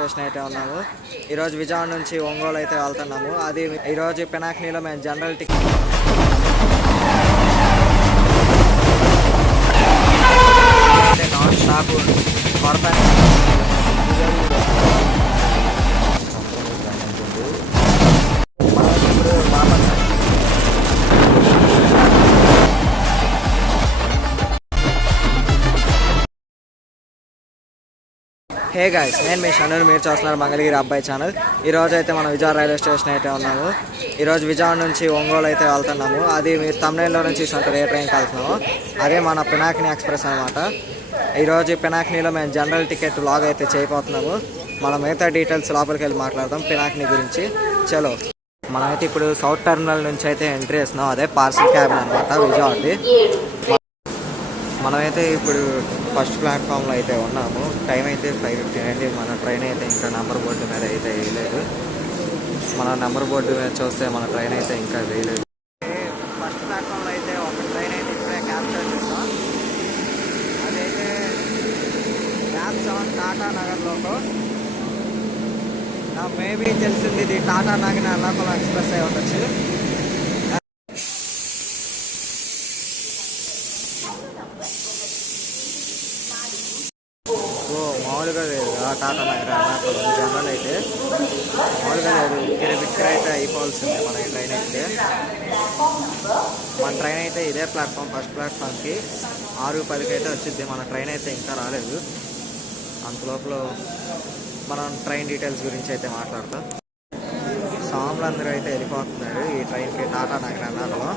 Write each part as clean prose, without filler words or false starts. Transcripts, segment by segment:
Station అయితే ఉన్నాము. ఈరోజు విజయవాడ నుంచి ఒంగోలు అయితే వెళ్తున్నాము. అది ఈరోజు పినాకినీలో మేము జనరల్ టికెట్ నాన్ స్టాప్ కొడతా. హే గాయ్స్, నేను మీ షనూర్, మీరు చూస్తున్నారు మంగళగిరి అబ్బాయి ఛానల్. ఈరోజు అయితే మనం విజయవాడ రైల్వే స్టేషన్ అయితే ఉన్నాము. ఈరోజు విజయవాడ నుంచి ఒంగోలు అయితే వెళ్తున్నాము. అది మీరు తమిళనాడులో నుంచి చూసినట్టు ఏ ట్రైన్కి వెళ్తున్నాము. అదే మన పినాకిని ఎక్స్ప్రెస్ అనమాట. ఈరోజు పినాకినీలో మేము జనరల్ టికెట్ వ్లాగ్ అయితే చేయబోతున్నాము. మనం మిగతా డీటెయిల్స్ లోపలికి వెళ్ళి మాట్లాడదాం పినాకిని గురించి. చలో, మనమైతే ఇప్పుడు సౌత్ టెర్మినల్ నుంచి అయితే ఎంట్రీ చేస్తున్నాం. అదే పార్సల్ క్యాబిన్ అనమాట విజయవాడది. మనమైతే ఇప్పుడు ఫస్ట్ ప్లాట్ఫామ్లో అయితే ఉన్నాము. టైం అయితే 5:15 అండి. మన ట్రైన్ అయితే ఇంకా నెంబర్ బోర్డు మీద అయితే వేయలేదు. మన నెంబర్ బోర్డు మీద చూస్తే మన ట్రైన్ అయితే ఇంకా వేయలేదు. ఫస్ట్ ప్లాట్ఫామ్లో అయితే ఒక ట్రైన్ అయితే ఇప్పుడే క్యాప్చర్ చేస్తాం. అదైతే గ్యాప్ 7 టాటా నగర్లోకి. నాకు మేబీ తెలిసింది ఇది టాటా నగర్ ఎర్నాకుళం ఎక్స్ప్రెస్ అయి ఉండొచ్చు. మామూలుగా లేదు టాటా నగర్ ఎర్నాకుళం జనరల్ అయితే మామూలుగా లేదు. ఇక్కడ అయితే అయిపోవాల్సిందే మన ట్రైన్ అయితే. మన ట్రైన్ అయితే ఇదే ప్లాట్ఫామ్, ఫస్ట్ ప్లాట్ఫామ్కి 6:10కి అయితే వచ్చింది. మన ట్రైన్ అయితే ఇంకా రాలేదు. అంతలోపల మనం ట్రైన్ డీటెయిల్స్ గురించి అయితే మాట్లాడతాం. సాములు అందరూ అయితే వెళ్ళిపోతున్నారు ఈ ట్రైన్కి టాటా నగర్ ఎర్నాకుళం.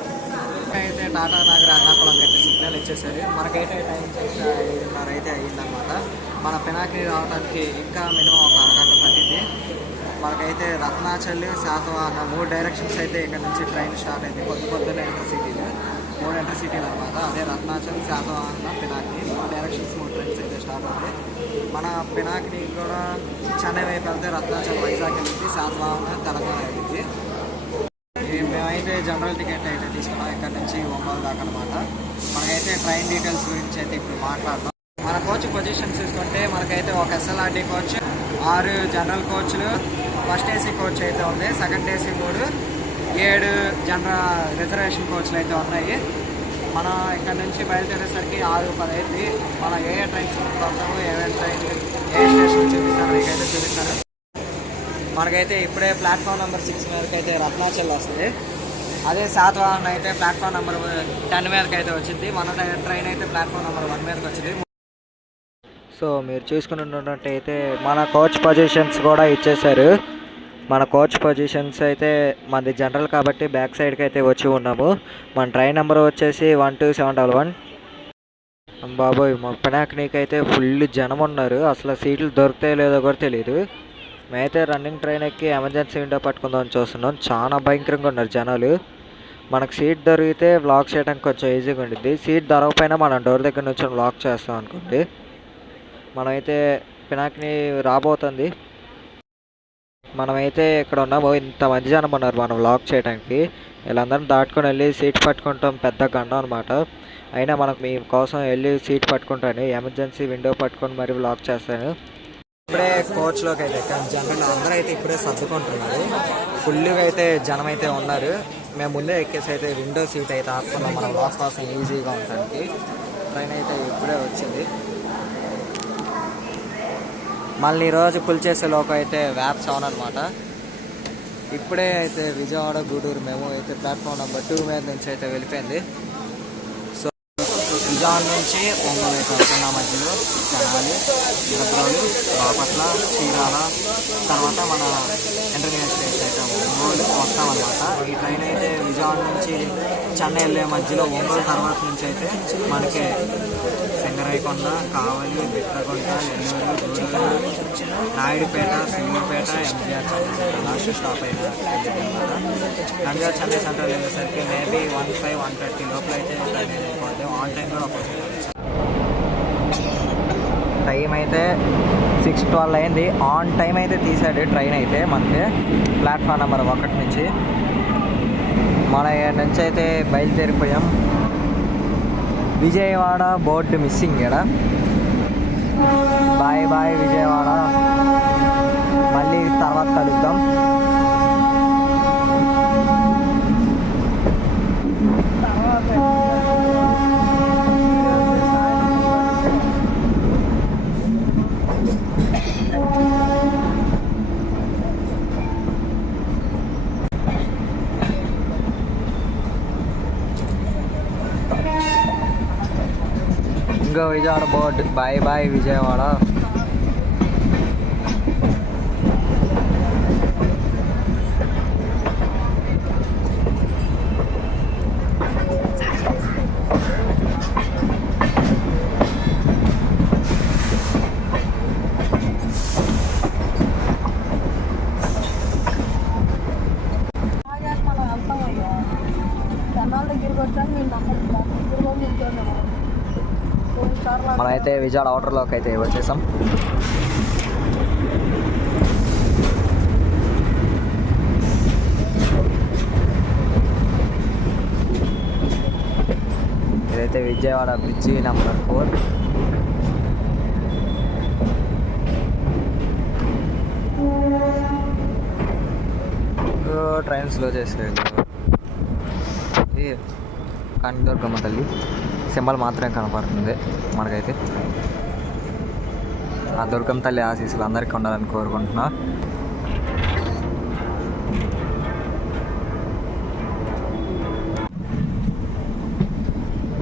అయితే టాటా నగర్ ఎర్నాకుళం అయితే సిగ్నల్ ఇచ్చేసారు. మనకైతే టైం 7:30 అయితే అయ్యిందనమాట. మన పినాకిని రావడానికి ఇంకా మినిమం ఒక అరగంట పట్టింది. మనకైతే రత్నాచల్, శాతవాహన 3 డైరెక్షన్స్ అయితే ఇక్కడ నుంచి ట్రైన్ స్టార్ట్ అయింది. పొద్దున్నే ఇంటర్సిటీలు 3 ఇంటర్సిటీలు అనమాట. అదే రత్నాచల్, శాతవాహన, పినాకిని 3 డైరెక్షన్స్ 3 ట్రైన్స్ అయితే స్టార్ట్ అవుతాయి. మన పినాకిని కూడా చెన్నై వైపు వెళ్తే రత్నాచల్ వైజాగ్ వెళ్ళింది, శాతవాహన తెలంగాణ వెళ్ళింది. మేమైతే జనరల్ టికెట్ అయితే తీసుకున్నాం ఇక్కడ నుంచి ఒంగోలు దాకా అనమాట. మనకైతే ట్రైన్ డీటెయిల్స్ గురించి అయితే ఇప్పుడు మాట్లాడతాం. మన కోచ్ పొజిషన్స్ చూసుకుంటే మనకైతే ఒక ఎస్ఎల్ఆర్టీ కోచ్, 6 జనరల్ కోచ్లు, ఫస్ట్ ఏసీ కోచ్ అయితే ఉంది, సెకండ్ ఏసీ 3, 7 జనరల్ రిజర్వేషన్ కోచ్లు అయితే ఉన్నాయి. మనం ఇక్కడ నుంచి బయలుదేరేసరికి 6:10 అయింది. మనం ఏ ట్రైన్స్ పడతాము, ఏ ట్రైన్ ఏ స్టేషన్ చూపిస్తాను మీకైతే చూపిస్తాను. మనకైతే ఇప్పుడే ప్లాట్ఫామ్ నెంబర్ 6 మీదకి అయితే రత్నాచల్ వస్తుంది. అదే శాతవాహన అయితే ప్లాట్ఫామ్ నెంబర్ 10 మీదకి అయితే వచ్చింది. మన ట్రైన్ అయితే ప్లాట్ఫామ్ నెంబర్ 1 మీదకి వచ్చింది. సో మీరు చూసుకున్నట్టయితే మన కోచ్ పొజిషన్స్ కూడా ఇచ్చేశారు. మన కోచ్ పొజిషన్స్ అయితే మనది జనరల్ కాబట్టి బ్యాక్ సైడ్కి అయితే వచ్చి ఉన్నాము. మన ట్రైన్ నెంబర్ వచ్చేసి 12711. బాబోయ్, మా పినాకినికి అయితే ఫుల్ జనం ఉన్నారు. అసలు సీట్లు దొరుకుతాయో లేదో కూడా తెలియదు. మేమైతే రన్నింగ్ ట్రైన్ ఎక్కి ఎమర్జెన్సీ విండో పట్టుకుందామని చూస్తున్నాం. చాలా భయంకరంగా ఉన్నారు జనాలు. మనకు సీట్ దొరికితే వ్లాగ్ చేయడానికి కొంచెం ఈజీగా ఉంటుంది. సీట్ దొరకపోయినా మనం డోర్ దగ్గర నుంచి వ్లాగ్ చేస్తాం అనుకోండి. మనమైతే పినాకిని రాబోతుంది. మనమైతే ఇక్కడ ఉన్నాము. ఇంతమంది జనం ఉన్నారు మనం వ్లాగ్ చేయడానికి. వీళ్ళందరం దాటుకొని వెళ్ళి సీట్ పట్టుకుంటాం పెద్ద గండం అనమాట. అయినా మనకు మీ కోసం వెళ్ళి సీట్ పట్టుకుంటాను, ఎమర్జెన్సీ విండో పట్టుకొని మరి వ్లాగ్ చేస్తాను. ఇప్పుడే కోచ్లోకి అయితే జనరల్ అందరూ అయితే ఇప్పుడే సర్దుకుంటున్నారు. ఫుల్గా అయితే జనం అయితే ఉన్నారు. మేము ముందే ఎక్కేసి అయితే విండో సీట్ అయితే ఆపుకున్నాం మన వ్లాగ్ కోసం ఈజీగా ఉండడానికి. ట్రైన్ అయితే ఇప్పుడే వచ్చింది. మళ్ళీ ఈరోజు పుల్ చేసే లోపు అయితే వ్యాప్ 7 అనమాట. ఇప్పుడే అయితే విజయవాడ గూడూరు మేము అయితే ప్లాట్ఫామ్ నెంబర్ 2 మీద నుంచి అయితే వెళ్ళిపోయింది. సో విజయవాడ నుంచి ఒంగోలు అయితే వస్తున్న మధ్యలో తెనాలి, ఇరబ్రోలు, బాపట్ల, చీరాల, తర్వాత మన ఇంటర్మీడియట్ స్టేషన్ అయితే ఒంగోలు వస్తామన్నమాట. ఈ ట్రైన్ అయితే విజయవాడ నుంచి చెన్నై వెళ్ళే మధ్యలో ఒంగోలు తర్వాత నుంచి అయితే మనకి Singarayakonda, Kavali, Bitrakonda, Nellore, Gudur, Naidupeta, Singapeta, MGR Chennai centre last stop అయిన ఎంజీఆర్ చెన్నై సెంటర్ వెళ్ళేసరికి మేబీ 15-130 లోపల అయితే ట్రైన్ అయిపోతుంది. ఆన్ టైం కూడా ఒక్కొక్కసారి టైం అయితే 6:12 అయింది. ఆన్ టైం అయితే తీసాడు ట్రైన్ అయితే మనకి ప్లాట్ఫామ్ నెంబర్ 1 నుంచి. మన నుంచి అయితే బయలుదేరిపోయాం. విజయవాడ బోర్డు మిస్సింగ్ ఇక్కడ. Bye bye Vijayawada. Vijayawada board, bye bye Vijayawada. మనమైతే విజయవాడ అవుటర్లోకి అయితే వచ్చేసాం. ఇదైతే Vijayawada bridge number 4. Train slow చేసేది కనకదుర్గమ్మ తల్లి సింబల్ మాత్రమే కనపడుతుంది మనకైతే. ఆ దుర్గమ్మ తల్లి ఆశీస్సులు అందరికీ ఉండాలని కోరుకుంటున్నా.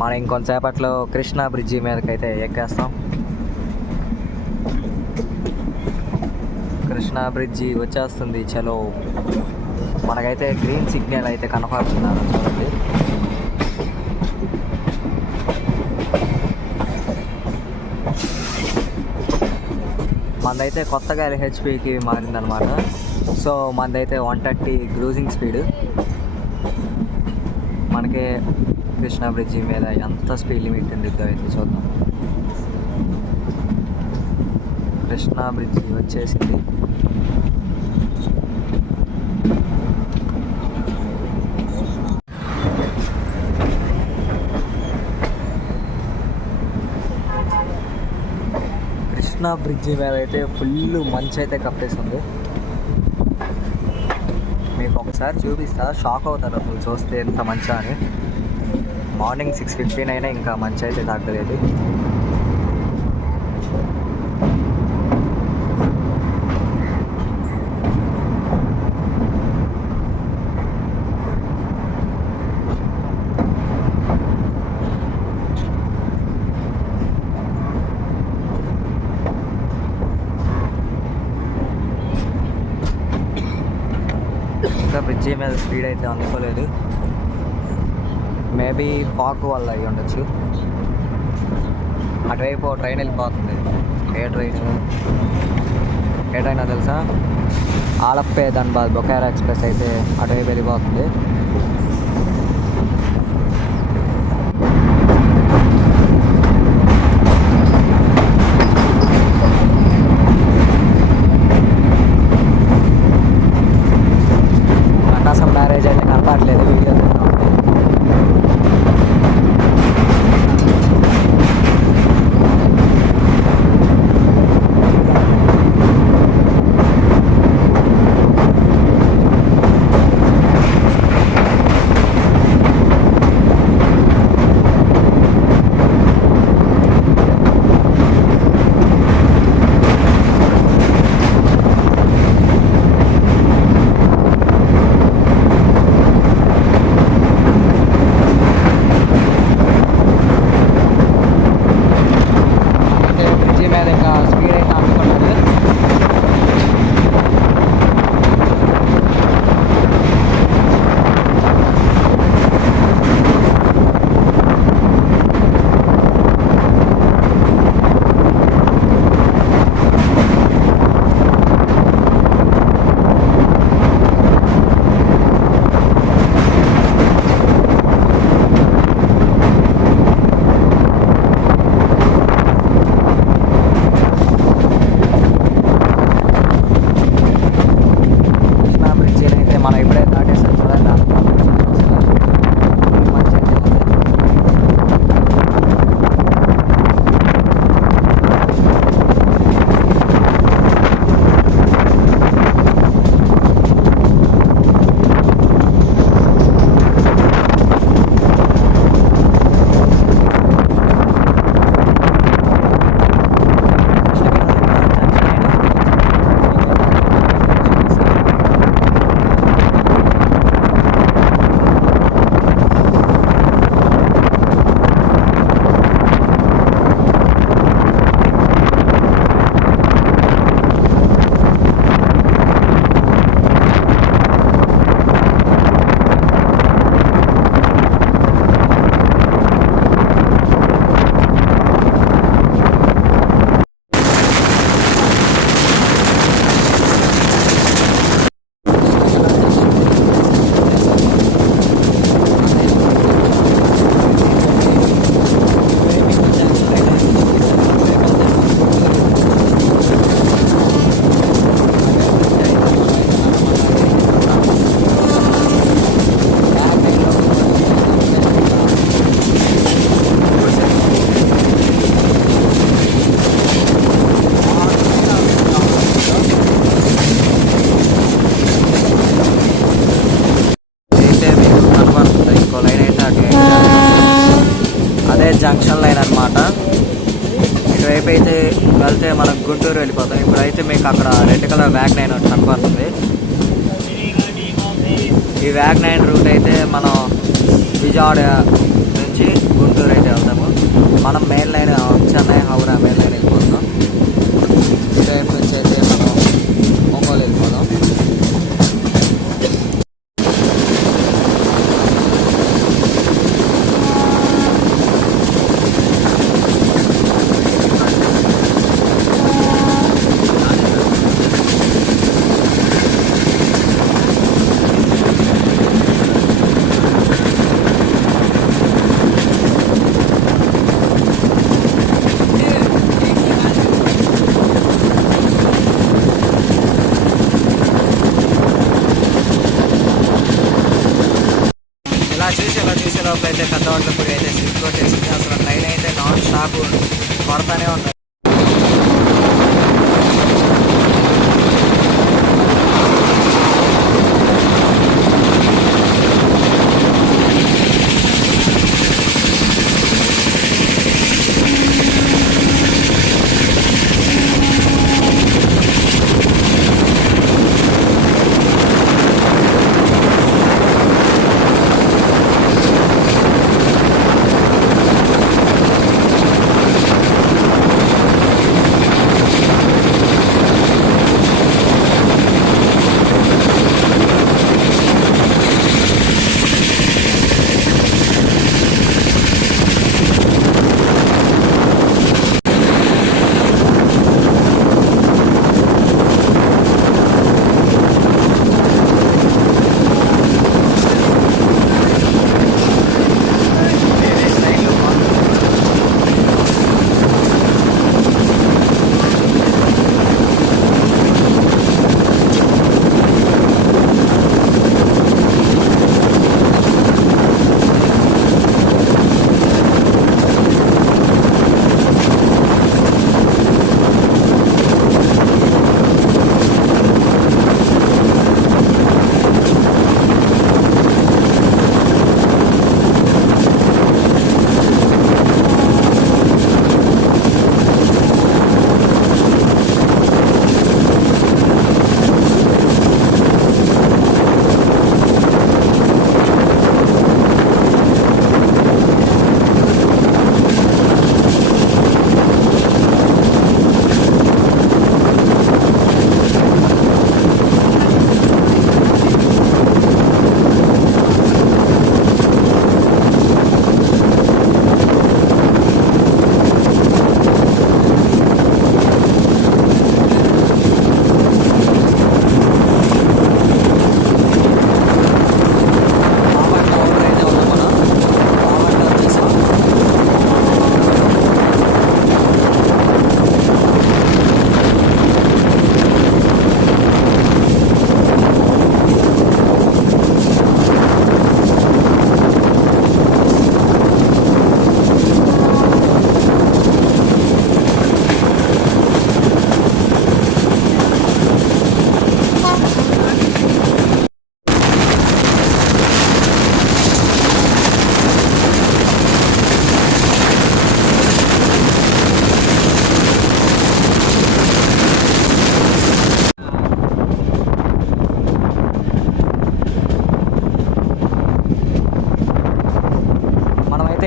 మనం ఇంకొంతసేపట్లో కృష్ణా బ్రిడ్జి మీదకైతే ఎక్కేస్తాం. కృష్ణా బ్రిడ్జి వచ్చేస్తుంది. చలో, మనకైతే గ్రీన్ సిగ్నల్ అయితే కనపడుతున్నారు చూడండి. మనదైతే కొత్తగా LHPకి మారిందనమాట. సో మనదైతే 130 క్రూజింగ్ స్పీడ్. మనకి కృష్ణా బ్రిడ్జి మీద ఎంత స్పీడ్ లిమిట్ ఉండిద్దో అయితే చూద్దాం. కృష్ణా బ్రిడ్జి వచ్చేసింది. కృష్ణా బ్రిడ్జి మీద అయితే ఫుల్ మంచు అయితే కప్పేస్తుంది. మీకు ఒకసారి చూపిస్తా, షాక్ అవుతారు అసలు చూస్తే ఎంత మంచా అని. మార్నింగ్ 6:15 అయినా ఇంకా మంచు అయితే తగ్గలేదు. బ్రిడ్జి మీద స్పీడ్ అయితే అందుకోలేదు. మేబీ ఫాగ్ వల్ల అయ్యి ఉండొచ్చు. అటువైపు ట్రైన్ వెళ్ళిపోతుంది. ఏ ట్రైన్ తెలుసా? ఆలప్పే ధన్బాద్ బొకారో ఎక్స్ప్రెస్ అయితే అటువైపు వెళ్ళిపోతుంది. బ్యారేజ్ అయితే కనపడలేదు వీడియో. వెళ్తే మనం గుంటూరు వెళ్ళిపోతాం. ఇప్పుడైతే మీకు అక్కడ రెడ్ కలర్ వ్యాగ్-9 ఒకటి కనపడుతుంది. ఈ వ్యాగ్-9 రూట్ అయితే మనం విజయవాడ నుంచి గుంటూరు అయితే వెళ్తాము. మనం main line Chennai Howrah main line వెళ్ళిపోతాం. ఇటువైపు నుంచి అయితే మనం ఒంగోలు వెళ్ళిపోదాం. ఇలా చూసే లోపల అయితే పెద్దవాళ్ళప్పుడు అయితే స్లిప్ కొట్టేసింది. అసలు ట్రైన్ అయితే నాన్ స్టాప్ కొడతానే ఉంటుంది.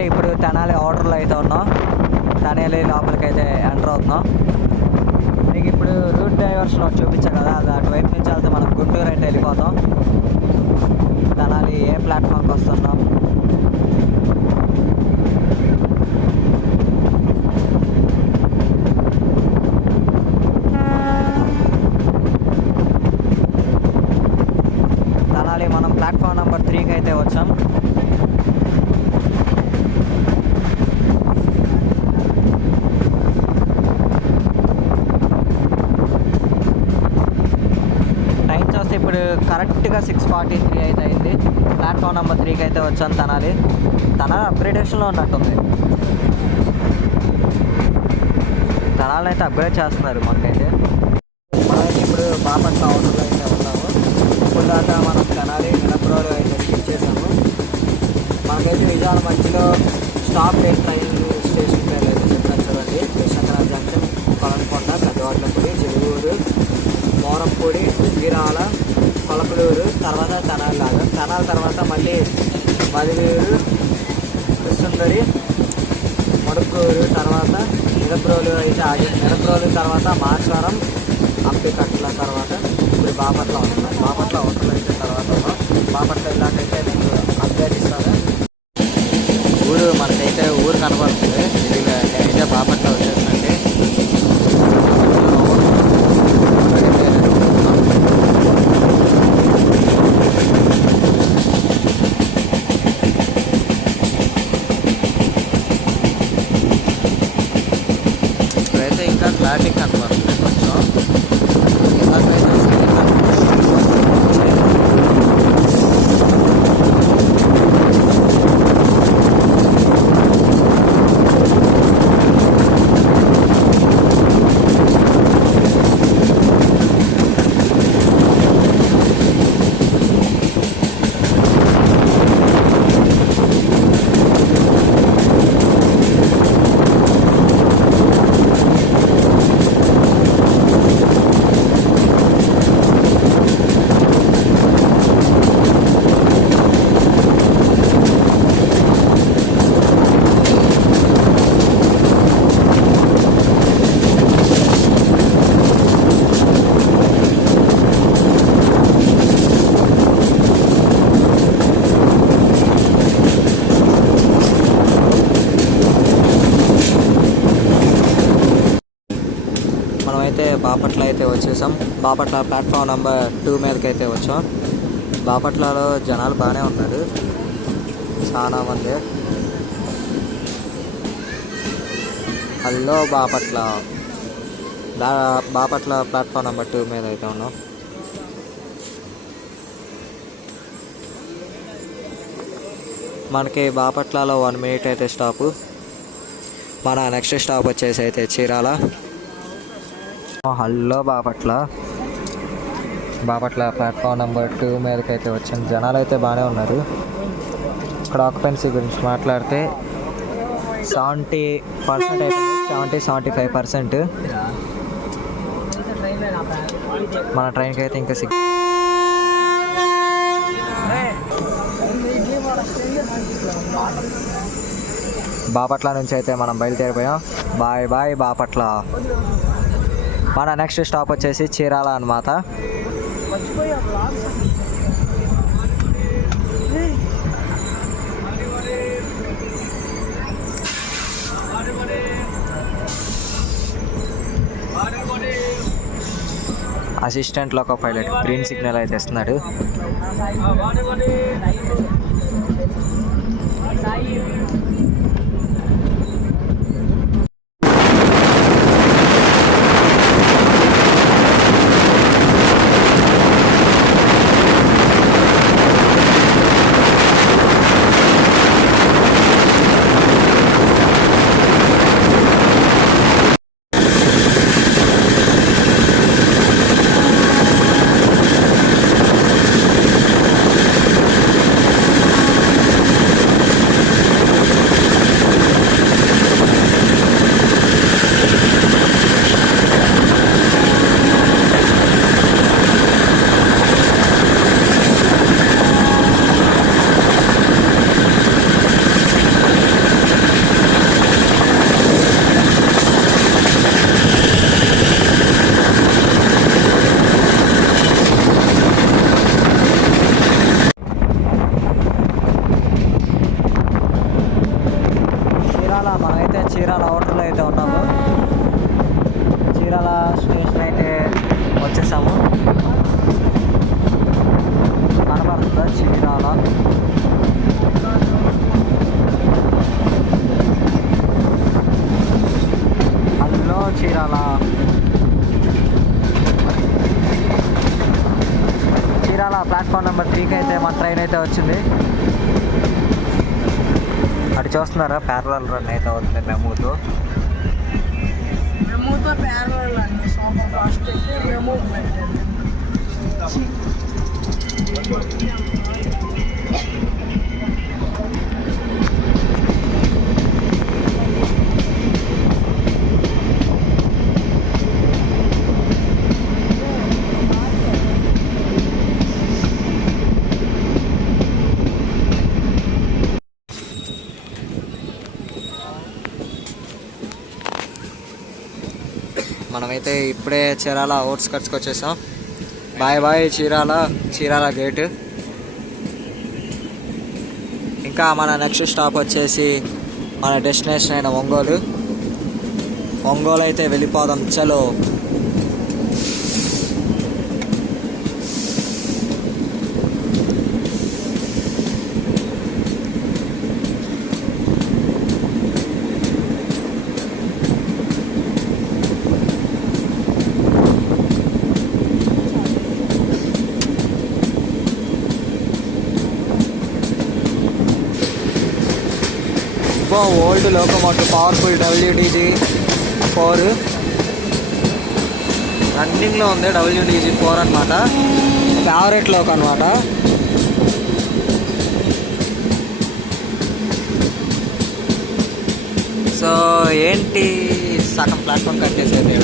ఇప్పుడు తెనాలి ఆర్డర్లో అయితే ఉన్నాం. తెనాలి లోపలికి అయితే ఎంటర్ అవుతున్నాం. మీకు ఇప్పుడు రూట్ డైవర్షన్ చూపించాం కదా, అది అటువైపు నుంచి వెళ్తే మనం గుంటూరు అయితే వెళ్ళిపోతాం. తెనాలి ఏ ప్లాట్ఫామ్కి వస్తున్నాం. తెనాలి మనం ప్లాట్ఫామ్ నెంబర్ 3కి అయితే వచ్చాం. ఇప్పుడు కరెక్ట్గా 6:43 అయితే అయింది. ప్లాట్ఫామ్ నెంబర్ 3కి అయితే వచ్చాను. తెనాలి అప్గ్రేడేషన్లో ఉన్నట్టుంది. తెనాలి అయితే అప్గ్రేడ్ చేస్తున్నారు మనకైతే. మనమైతే ఇప్పుడు బాపట్ల అవుటర్లో అయితే ఉన్నాము. ఇప్పుడు దాకా మనం తెనాలి నిడప్రోలు అయితే స్కిప్ చేసాము. మనకైతే విజయవాడ మధ్యలో స్టాప్ ట్రైన్ స్టేషన్ పేర్లు అయితే చెప్పినట్టు చూడండి. కృష్ణారావు జంక్షన్, తెనాలి లాగా. తెనాలి తర్వాత మళ్ళీ మదివేరు, సుందరి, మడుక్కూరు, తర్వాత నిడబ్రోలు అయితే ఆగి, నిడబ్రోలు తర్వాత మాచవరం, అంపికట్ల, తర్వాత ఇప్పుడు బాపట్ల ఉంటున్నాం. బాపట్ల హోటల్ అయితే తర్వాత బాపట్ల ఇలాంటివైతే మీకు అప్డేట్ ఇస్తాను. ఊరు మనకైతే ఊరు కనబడుతుంది. నేనైతే బాపట్ల వచ్చేసినట్టే. ఇప్పుడైతే ఇంకా క్లారిటీ కనబడుతుంది కొంచెం. ఇలాగైతే మనమైతే బాపట్ల అయితే వచ్చేసాం. బాపట్ల ప్లాట్ఫామ్ నెంబర్ 2 మీదకి అయితే వచ్చాం. బాపట్లలో జనాలు బాగానే ఉన్నారు, చాలా మంది. Hello Bapatla, Bapatla platform number 2 మీద అయితే ఉన్నాం. మనకి బాపట్లలో 1 మినిట్ అయితే స్టాపు. మన నెక్స్ట్ స్టాప్ వచ్చేసి అయితే Chirala. Hello Bapatla, Bapatla platform number 2 మీదకి అయితే వచ్చాం. జనాలు అయితే బాగానే ఉన్నారు. ఇక్కడ ఆక్యుపెన్సీ గురించి మాట్లాడితే 70% అయితే 75%. మన ట్రైన్కి అయితే ఇంకా బాపట్ల నుంచి అయితే మనం బయలుదేరిపోయాం. Bye bye Bapatla. మన నెక్స్ట్ స్టాప్ వచ్చేసి చీరాల అన్నమాట. Assistant loco pilot green signal అయితే ఇస్తున్నాడు. మనమైతే చీరాల హోటల్లో అయితే ఉన్నాము. చీరాల స్టేషన్ అయితే వచ్చేసాము. కనబడుతుందా Chirala? Hello Chirala. Chirala platform number 3కి అయితే మన ట్రైన్ అయితే వచ్చింది. అటు చూస్తున్నారా, ప్యారలల్ రన్ అయితే అవుతుంది మెమూతో. ప్యారలల్ అండి, సూపర్ ఫాస్ట్ అయితే మెమూ. మేమైతే ఇప్పుడే చీరాల అవుట్స్కట్స్కి వచ్చేసాం. Bye bye Chirala gate. ఇంకా మన నెక్స్ట్ స్టాప్ వచ్చేసి మన డెస్టినేషన్ అయిన ఒంగోలు అయితే వెళ్ళిపోదాం. చలో. ఓల్డ్ లోకోమోటివ్, పవర్ఫుల్ WDG-4 రన్నింగ్లో ఉంది. WDG-4 అనమాట, ఫేవరెట్ లోక్ అనమాట. సో ఏంటి సగం ప్లాట్ఫామ్ కట్టేసేది.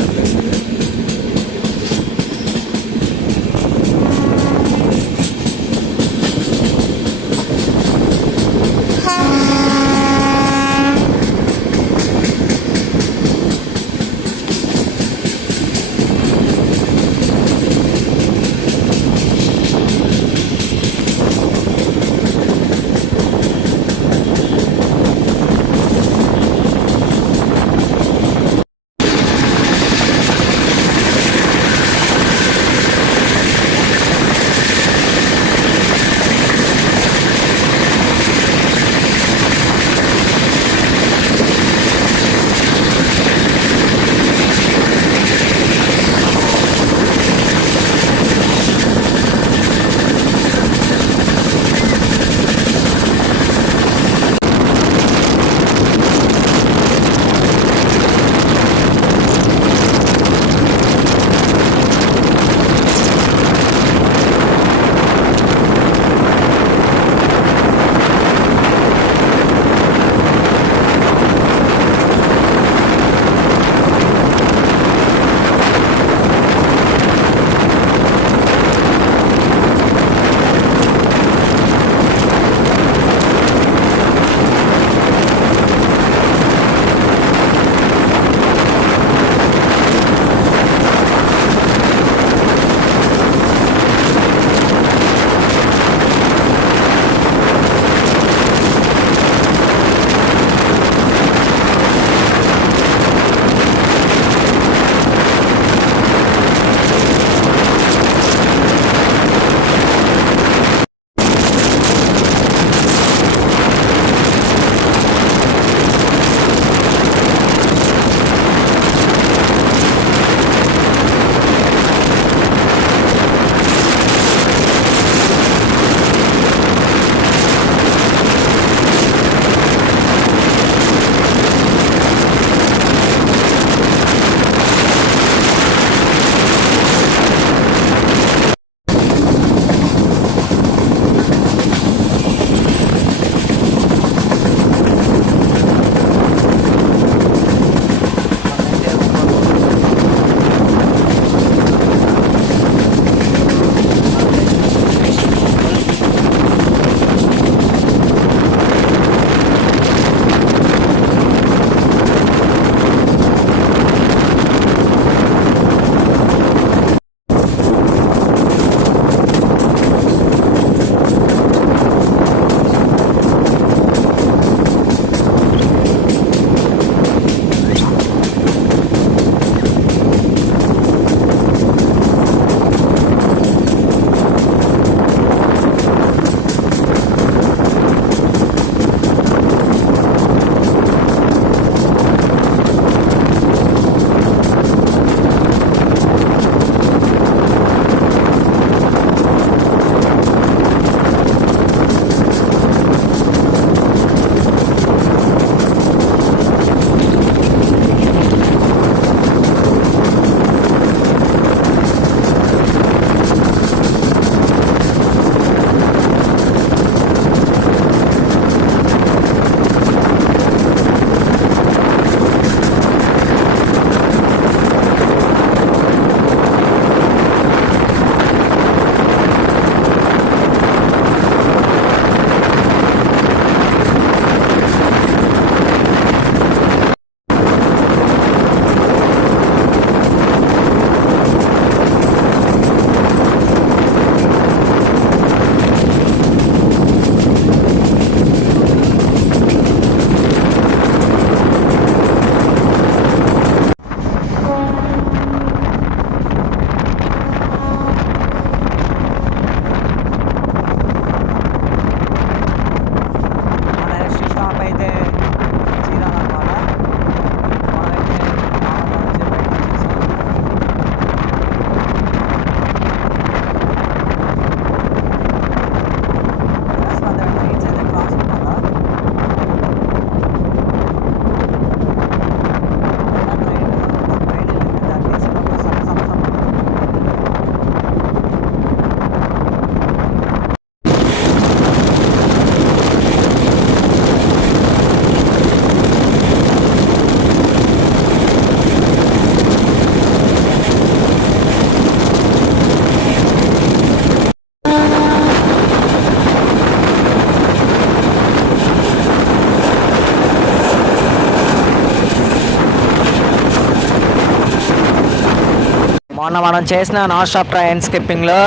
మొన్న మనం చేసిన నాన్ స్టాప్ ట్రైన్ స్కిప్పింగ్లో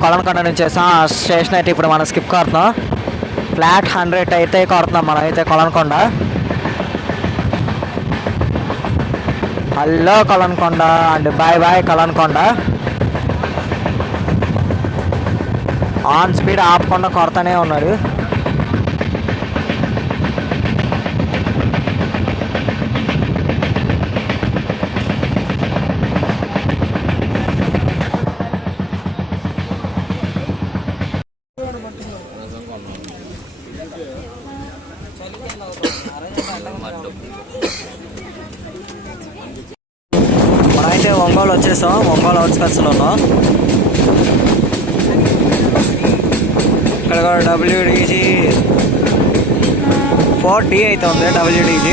కొలనకొండ నుంచి చేసాం. ఆ స్టేషన్ అయితే ఇప్పుడు మనం స్కిప్ కొడుతున్నాం. ఫ్లాట్ 100 అయితే కొడుతున్నాం మనం అయితే Kolanakonda. Hello Kolanakonda and bye bye Kolanakonda. On speed ఆపకుండా కొడతానే ఉన్నాడు. మనమైతే ఒంగోలు వచ్చేసాం. ఒంగోలు అవుట్స్కట్స్లో ఉన్నాం. ఇక్కడ కూడా WDG 4D అయితే ఉంది. WDG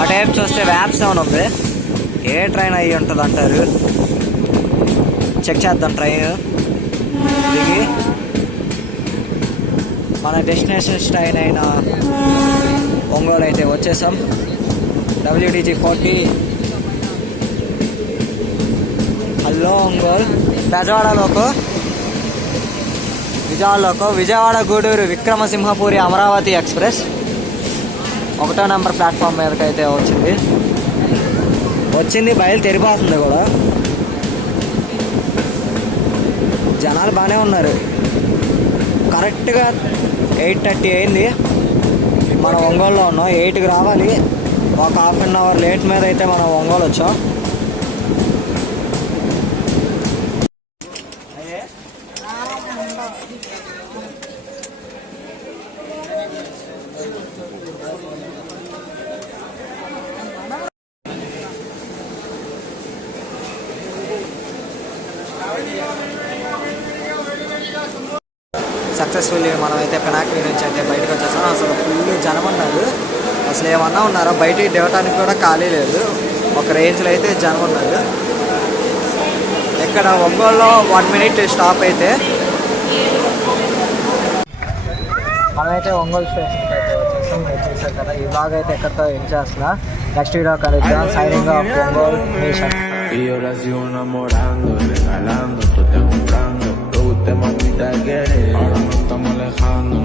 ఆ టైప్ చూస్తే వ్యాప్ 7 ఉంది. ఏ ట్రైన్ అయ్యి ఉంటుంది అంటారు. చెక్ చేద్దాం ట్రైన్ దిగి. మన డెస్టినేషన్ ట్రైన్ అయిన ఒంగోలు అయితే వచ్చేసాం. WDG 4D. హలో ఒంగోలు. బెజవాడలోకి విజయవాడ గూడూరు విక్రమసింహపురి అమరావతి ఎక్స్ప్రెస్ 1వ నెంబర్ ప్లాట్ఫామ్ మీదకి అయితే వచ్చింది బయలుదేరిపోతుంది కూడా. జనాలు బాగానే ఉన్నారు. కరెక్ట్గా 8:30 అయింది. మనం ఒంగోలులో ఉన్నాం. 8కి రావాలి. ఒక ½ అన్ అవర్ లేట్ మీద అయితే మనం ఒంగోలు వచ్చాం. సక్సెస్ఫుల్లీ మనం అయితే పినాకిని నుంచి అయితే బయటకు వచ్చేసాం. అసలు ఫుల్ జనం ఉన్నారు. అసలు ఏమన్నా ఉన్నారో బయటికి దిగటానికి కూడా ఖాళీ లేదు. ఒక రేంజ్లో అయితే జనం ఉన్నారు. ఇక్కడ ఒంగోలులో 1 మినిట్ స్టాప్ అయితే మనమైతే ఒంగోలు స్టేషన్కి అయితే వచ్చేసాం. మీరు చూసారు కదా. ఈ బ్లాగ్ అయితే ఎక్కడితో ఏం చేస్తున్నా. నెక్స్ట్ వీడియో కలుద్దాం. Signing off Ongole nation. Y yo la sigo enamorando, regalando, tú te comprando. Lo usted mamita quiere, ahora no estamos alejando.